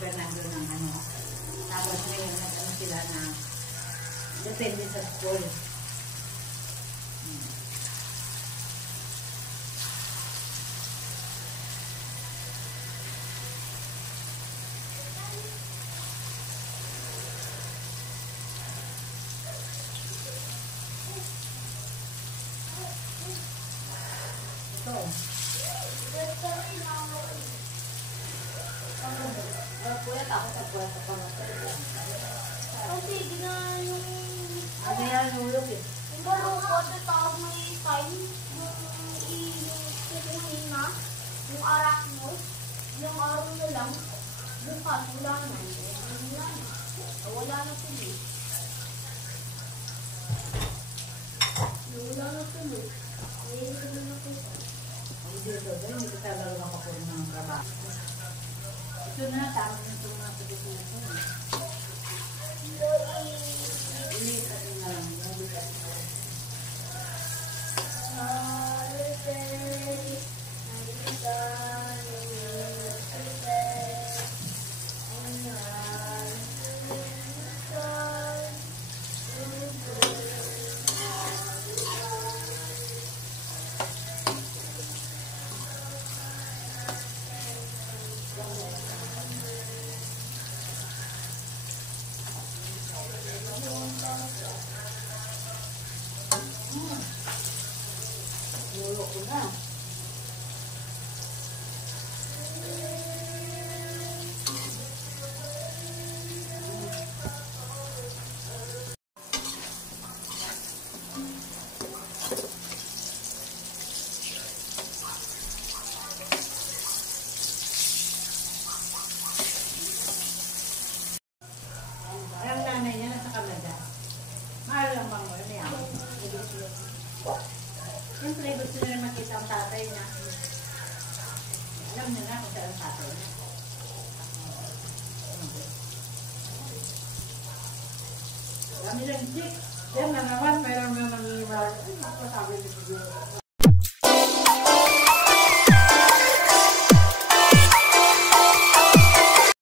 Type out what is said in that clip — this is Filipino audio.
Fernando ng ano. Tapos ngayon, ano sila na depende sa school. Kuya, takot sa puwet sa pangatay. Kasi di na yung... Ano yan, nulog eh? Yung balukot na tawag may time, yung na, yung arachnos, yung araw na lang, bukas, wala na. Wala na tuloy. Wala na tuloy. Hindi ko talaga makapunin ng trabaho. Ito na, tama na itong mga pagkakit na ito. Ilipat na lang. Lulo ko na. Ang nanay niya nasa Canada. Mahal lang bang mo niya? Siyempre, gusto nila makita ang tatay niya. Alam niya na kung saan ang tatay niya. Kami lang, Jake. Yan na naman, mayroon na nangyayari. Ay, ako sabi ni Jake.